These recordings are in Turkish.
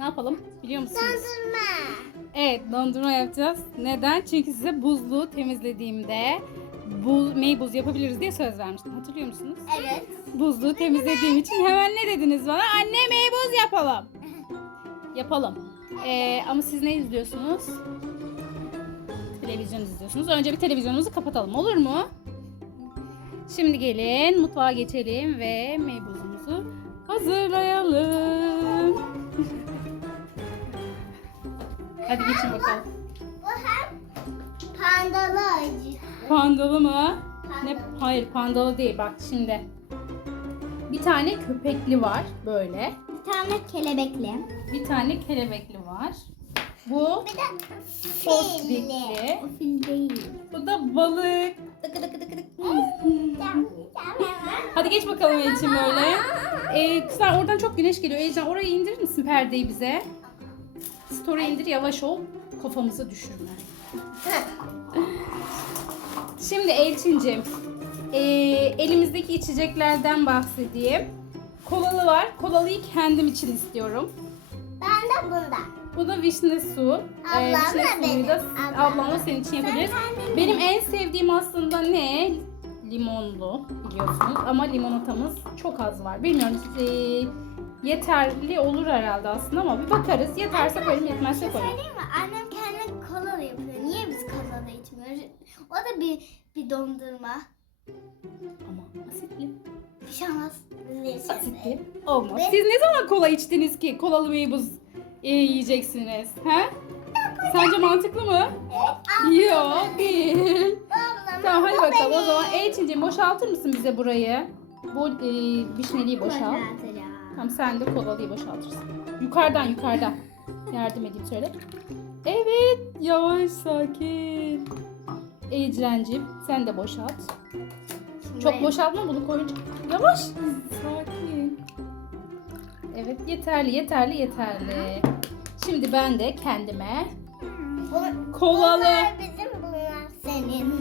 Ne yapalım biliyor musunuz? Dondurma. Evet dondurma yapacağız. Neden? Çünkü size buzluğu temizlediğimde buz, meybuz yapabiliriz diye söz vermiştim. Hatırlıyor musunuz? Evet. Buzluğu temizlediğim için hemen ne dediniz bana? Anne meybuz yapalım. Yapalım. Ee, ama siz ne izliyorsunuz? Televizyon izliyorsunuz. Önce bir televizyonumuzu kapatalım olur mu? Şimdi gelin mutfağa geçelim ve meybuzumuzu hazırlayalım. Hadi geçin bakalım. Bu hem pandalı acı. Pandalı mı? Ne? Hayır pandalı değil bak şimdi. Bir tane köpekli var böyle. Bir tane kelebekli. Bir tane kelebekli var. Bu Bir de Foslikli. O fil değil. bu da balık. Dıkı dıkı dıkı dıkı. Hadi geç bakalım Elçin böyle. Ee, kızlar oradan çok güneş geliyor. Elçin oraya indirir misin perdeyi bize? Story indir yavaş ol. Kafamıza düşürme. Şimdi Elçincim. ee, elimizdeki içeceklerden bahsedeyim. Kolalı var. Kolalıyı kendim için istiyorum. Ben de bundan. Bu da vişne su. Ee, Ablamla vişne suyu da benim. ablamla senin için yapabiliriz. Benim en sevdiğim aslında ne? Limonlu biliyorsunuz ama limonatamız çok az var. Bilmiyorum ee, yeterli olur herhalde aslında ama bir bakarız. Yeterse koyarım yetmezse koyarım. Söyleyeyim mi? Annem kendi kolalı yapıyor. Niye biz kolalı içmiyoruz? O da bir bir dondurma. Ama asitli. Bir şey olmaz. Asitli olmaz. Ve- Siz ne zaman kola içtiniz ki kolalı meybuz e, yiyeceksiniz? He? Sence mantıklı mı? Evet. Yok değil. Tamam hadi bakalım o zaman. Elçinciğim boşaltır mısın bize burayı? Bu e, vişneliği boşalt. Tamam sen de kolalıyı boşaltırsın. Yukarıdan yukarıdan. Yardım edeyim şöyle. Evet yavaş sakin. Ecrencim sen de boşalt. Çok boşaltma bunu koyunca. Yavaş. Sakin. Evet yeterli yeterli yeterli. Şimdi ben de kendime Kolalı. Bunlar bizim bunlar senin.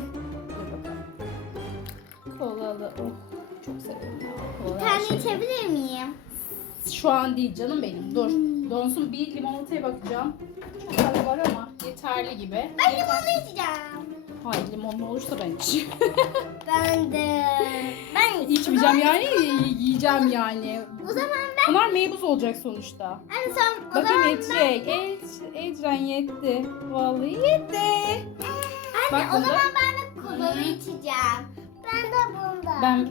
Kolalı. Oh, çok severim. ya. Bir tane şeyi. içebilir miyim? Şu an değil canım benim. Dur. Donsun bir limonataya bakacağım. Çok az var ama yeterli gibi. Ben limonlu içeceğim. Hayır limonlu olursa ben içeyim. Ben de. Ben İçmeyeceğim yani yiyeceğim yani. O zaman ben. Bunlar meybuz olacak sonuçta. Hani sen o Bakayım zaman yetecek. Evet, Ecren yetti. Vallahi yetti. Anne Bak o bunda. zaman ben de kolalı içeceğim. Ben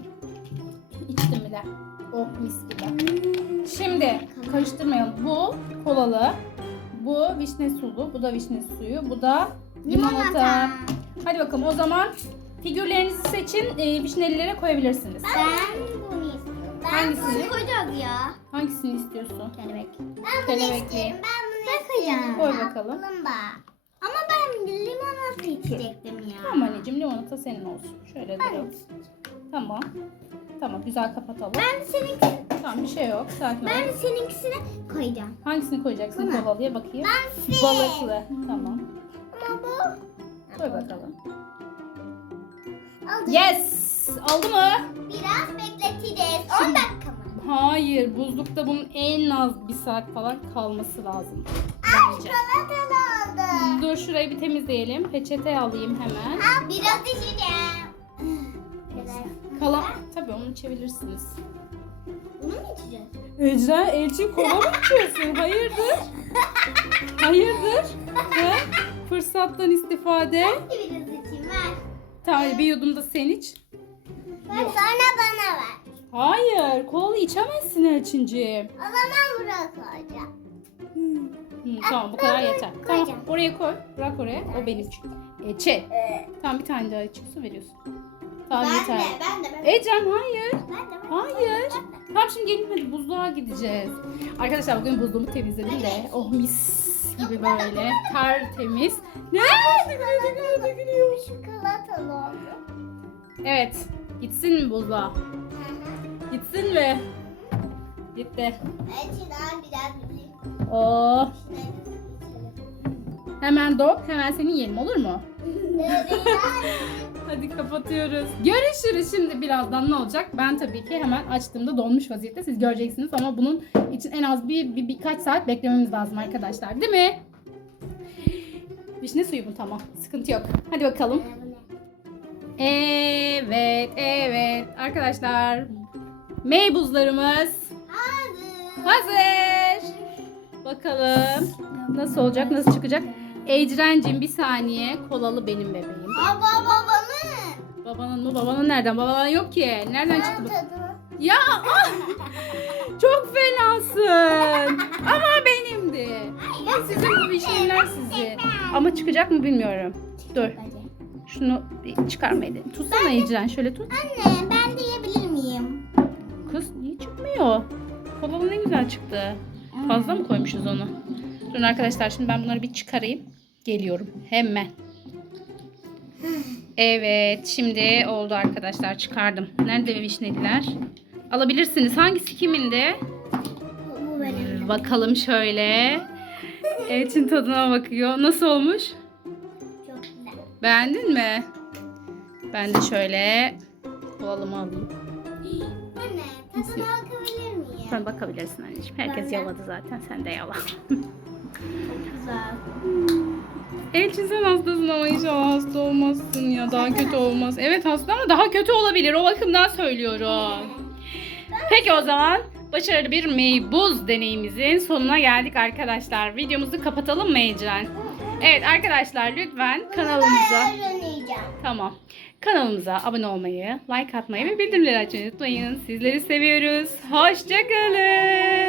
içtim bile. Oh mis gibi. Şimdi karıştırmayalım. Bu kolalı. Bu vişne sulu. Bu da vişne suyu. Bu da limonata. Limonata. Hadi bakalım o zaman figürlerinizi seçin. E, vişnelilere koyabilirsiniz. Ben bunu istiyorum. Ben Hangisini? bunu koyacağız ya. Hangisini istiyorsun? Kelebek. Ben bunu Kelebekli. istiyorum. Ben bunu istiyorum. Koy bakalım. Bulumba. Ama ben limonata içecektim ya. Tamam anneciğim limonata senin olsun. Şöyle duralım. Tamam. Tamam güzel kapatalım. ben seninkisini, Tamam bir şey yok. Sakin ol. ben seninkisine koyacağım. Hangisini koyacaksın Bunu. kolalıya bakayım. Ben fil. Balıklı. Tamam. Ama bu. Koy bakalım. Aldım. Yes! Aldı mı? Biraz bekleteceğiz. 10 Şimdi- dakika mı? Hayır. Buzlukta bunun en az bir saat falan kalması lazım. Bence. Çikolatalı oldu. Dur şurayı bir temizleyelim. Peçete alayım hemen. Ha, biraz içeceğim. Kalan... Tabii onu içebilirsiniz. Bunu mu içeceğiz? Ecra, Elçin kola mı içiyorsun? Hayırdır? Hayırdır? He? Fırsattan istifade. Bir biraz içeyim ver. Tamam bir yudum da sen iç. Ver sonra bana ver. Hayır, kolalı içemezsin Elçinciğim. O zaman buraya koyacağım. Hı, tamam bu kadar yeter. Tamam koyacağım. oraya koy. Bırak oraya. O benim çünkü. Ece. Tamam bir tane daha içiyorsun veriyorsun. Tamam yeter. ben de, ben de. Ecem hayır. Ben de, ben de. Hayır. Tamam şimdi gelin hadi buzluğa gideceğiz. Arkadaşlar bugün buzluğumu temizledim de oh mis gibi böyle tertemiz. Ne? Dökülüyor dökülüyor. Çikolatalı oldu. Evet. Gitsin mi buzluğa? Gitsin mi? Gitti. Belki daha biraz bileyim. Oh. İçelim. Hemen dok. Hemen seni yiyelim olur mu? Hadi kapatıyoruz. Görüşürüz şimdi birazdan ne olacak? Ben tabii ki hemen açtığımda donmuş vaziyette siz göreceksiniz ama bunun için en az bir, bir birkaç saat beklememiz lazım arkadaşlar. Değil mi? Vişne suyu mu? Tamam. Sıkıntı yok. Hadi bakalım. Evet, evet. Arkadaşlar meybuzlarımız Hazır. hazır. Bakalım nasıl olacak, nasıl çıkacak? Ecrencim bir saniye. Kolalı benim bebeğim. Baba babamı. Babanın mı? Babanın nereden? Babanın yok ki. Nereden çıktı bu? Ya ah! çok fenasın. Ama benimdi. Sizin bu vişneler sizin. Ama çıkacak mı bilmiyorum. Dur. Şunu bir çıkarmayı de. Tutsana Ecren. Şöyle tut. Anne ben de yiyebilir miyim? Kız niye çıkmıyor? Kolalı ne güzel çıktı. Fazla mı koymuşuz onu? Durun arkadaşlar şimdi ben bunları bir çıkarayım. Geliyorum hemen. Evet şimdi oldu arkadaşlar çıkardım. Nerede vişneliler? Alabilirsiniz. Hangisi kimindi? Bu benim. Bakalım şöyle. Elçin tadına bakıyor. Nasıl olmuş? Çok güzel. Beğendin mi? Ben de şöyle kolalımı alayım. Anne tadına bakabilir miyim? Sen bakabilirsin anneciğim. Herkes yaladı zaten. Sen de yala. Güzel. Elçin sen hastasın ama inşallah olmazsın ya. Daha kötü olmaz. Evet hasta ama daha kötü olabilir. O bakımdan söylüyorum. Peki o zaman başarılı bir meybuz deneyimizin sonuna geldik arkadaşlar. Videomuzu kapatalım mı Ecren? Evet arkadaşlar lütfen kanalımıza tamam. Kanalımıza abone olmayı, like atmayı ve bildirimleri açmayı unutmayın. Sizleri seviyoruz. Hoşçakalın.